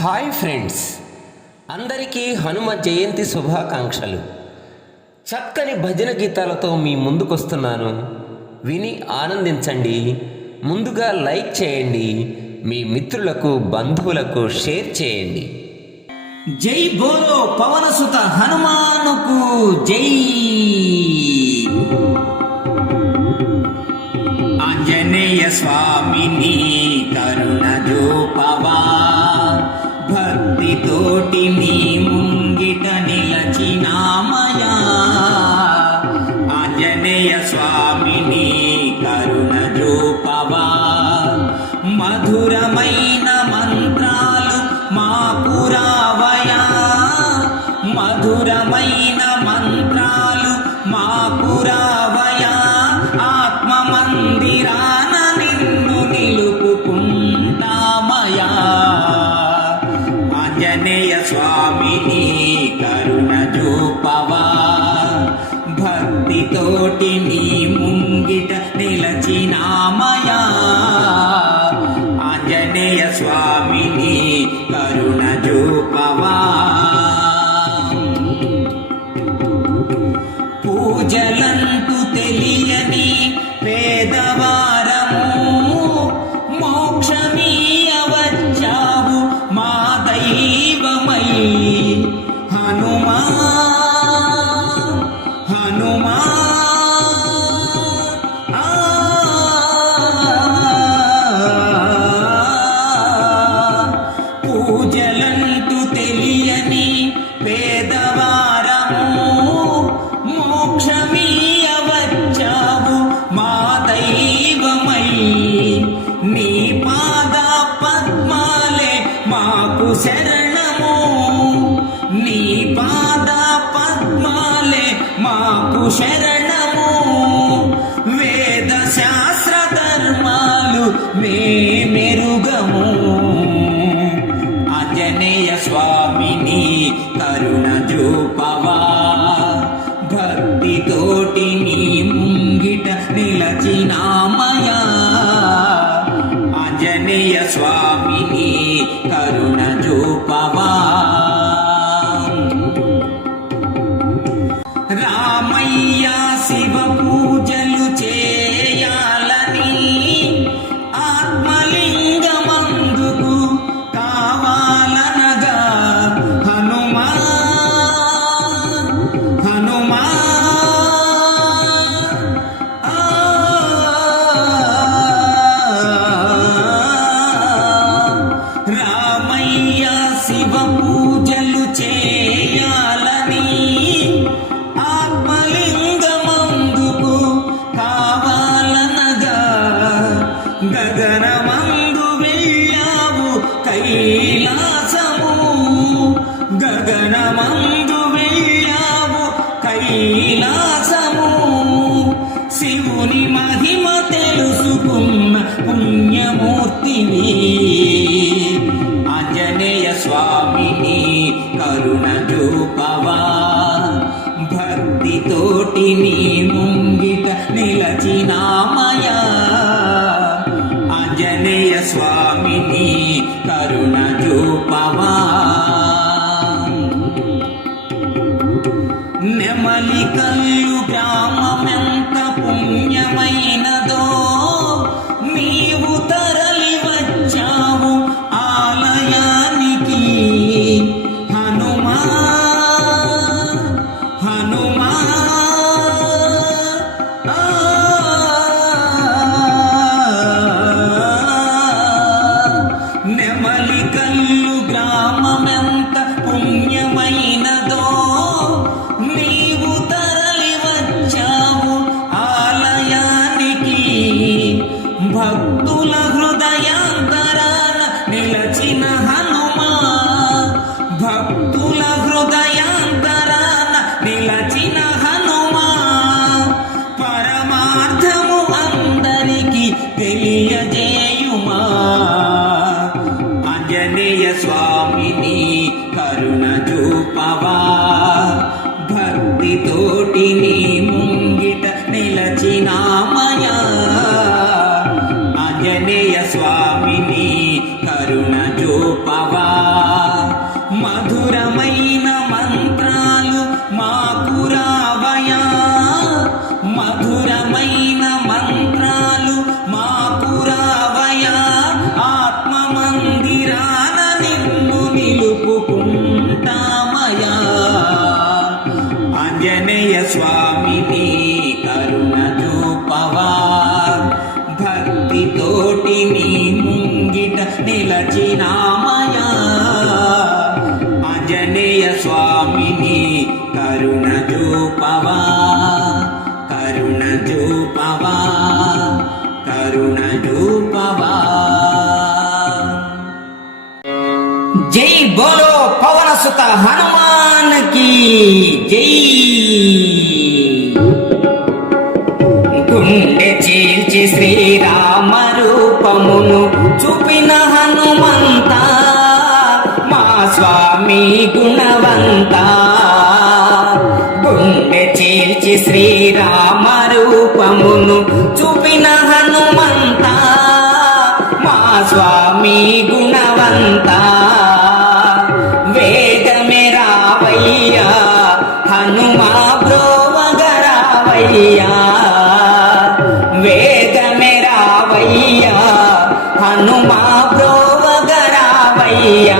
Hi friends. అందరికీ హనుమ జయంతి శుభాకాంక్షలు. చక్కని భజన గీతాలతో మీ ముందుకొస్తున్నాను. విని ఆనందించండి. ముందుగా లైక్ చేయండి. మీ మిత్రులకు బంధువులకు షేర్ చేయండి. జై బోలో పవనసుత హనుమానుకు జై. ఆంజనేయ స్వామిని కరుణ రూపవా భక్తితోటి నీ ముంగిట నిలచినామయా? అజనేయ స్వామిని కరుణ రూపవా మధురమైన మంత్రాలు మా పురావయా? మధురమైన మంత్రాలు మా పురా శాస్త్ర ధర్మాలు మేమే తోటి నీ ముంగిట నిలచినామయా? மைனா జై బోలో పవనసుత హనుమాన్కి. జై. గుండె చీల్చి శ్రీరామ రూపమును చూపిన హనుమంత మా స్వామి గుణవంత. గుండె చీల్చి శ్రీరామ రూపమును చూపిన హనుమంత మా స్వామి గుణవంతా. రావయ్యా వేగమే రావయ్యా హనుమా ప్రోవగ రావయ్యా.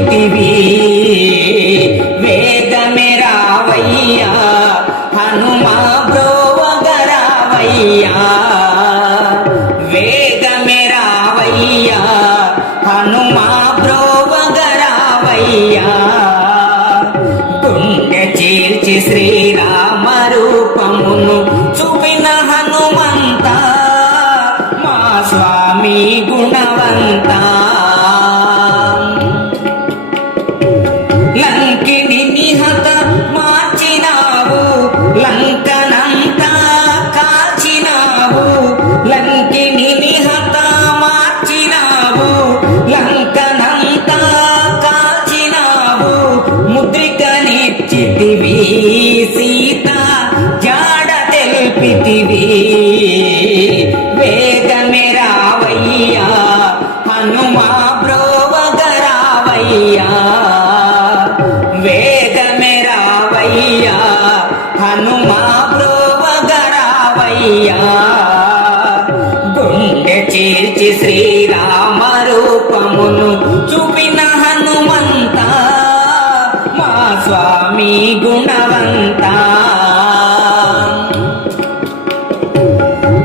পৃথিবী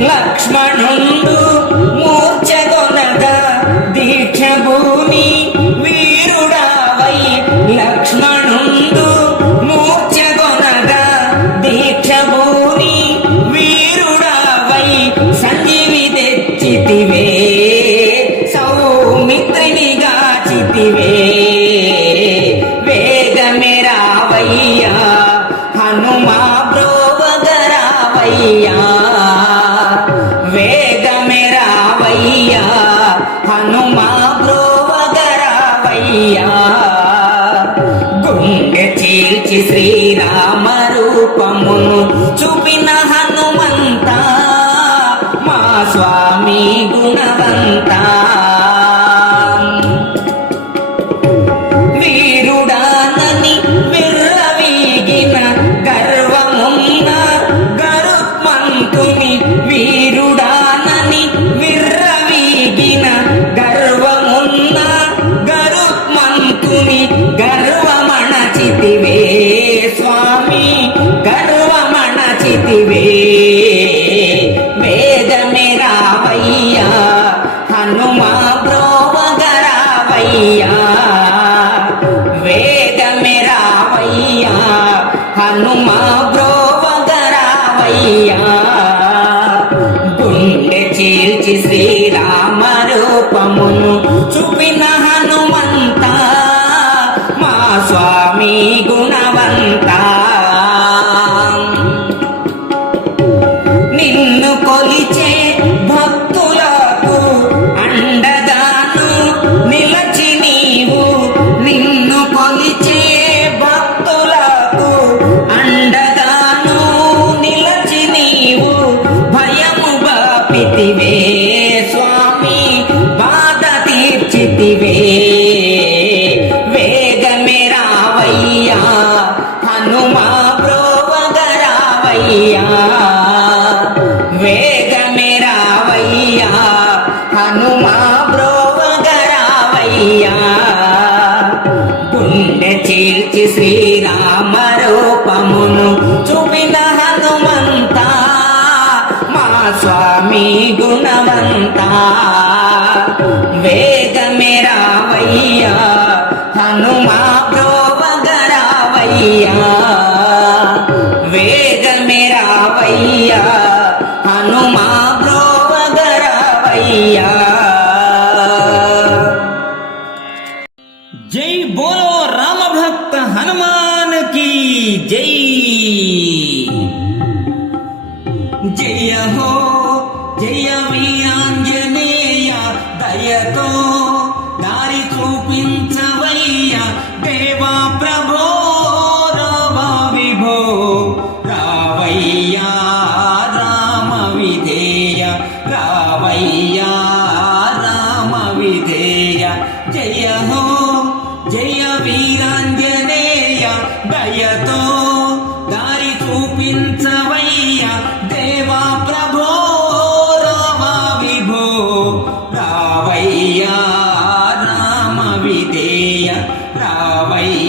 Lakshman అయ్యా గుండె చీల్చి శ్రీరామ రూపమును చూపిన హనుమంత మా స్వామి గుణవంతా. చూపించి శ్రీరామ రూపమును చూపిన హనుమంత మా స్వామి గుణవంత. వేగమే రావయ్యా హనుమా ప్రోవగరావయ్యా. వేగమే రావయ్యా హనుమా ప్రోవగరావయ్యా. రావయ్య.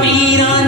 Rabbi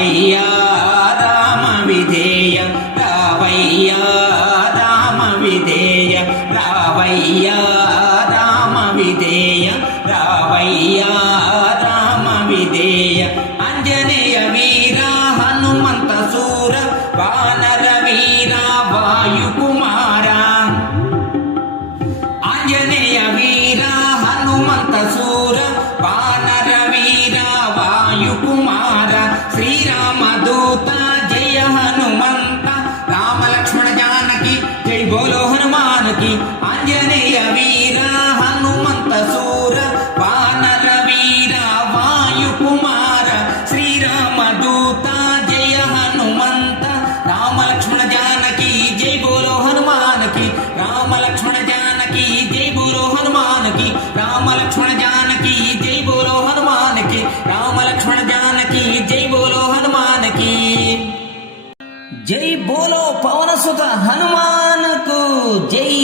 రావయ్యా పవనసుత పవన హనుమానకు జై.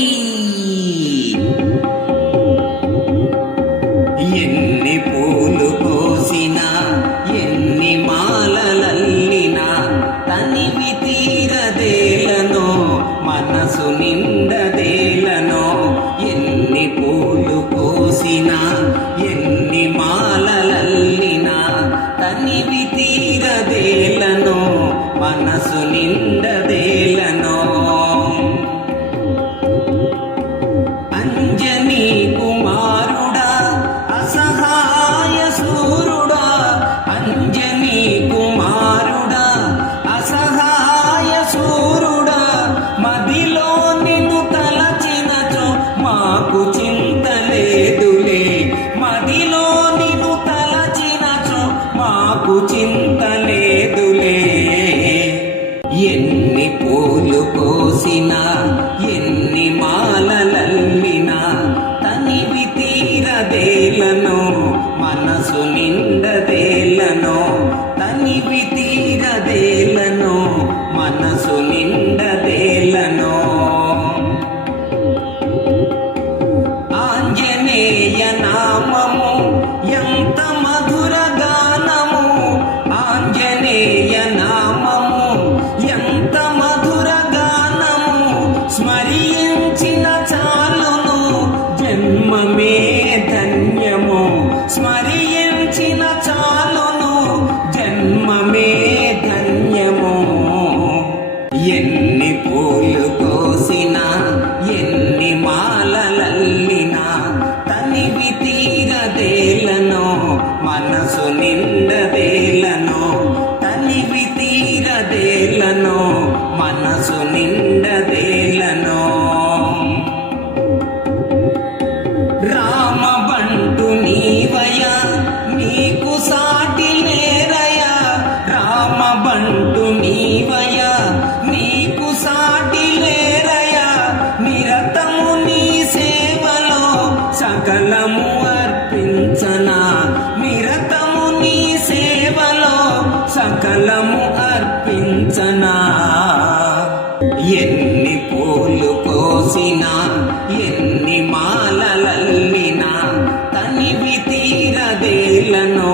నిండదేలను మనసు నిండదే. కోసినా ఎన్ని మాలలల్లినా తనివి తీరదేలనో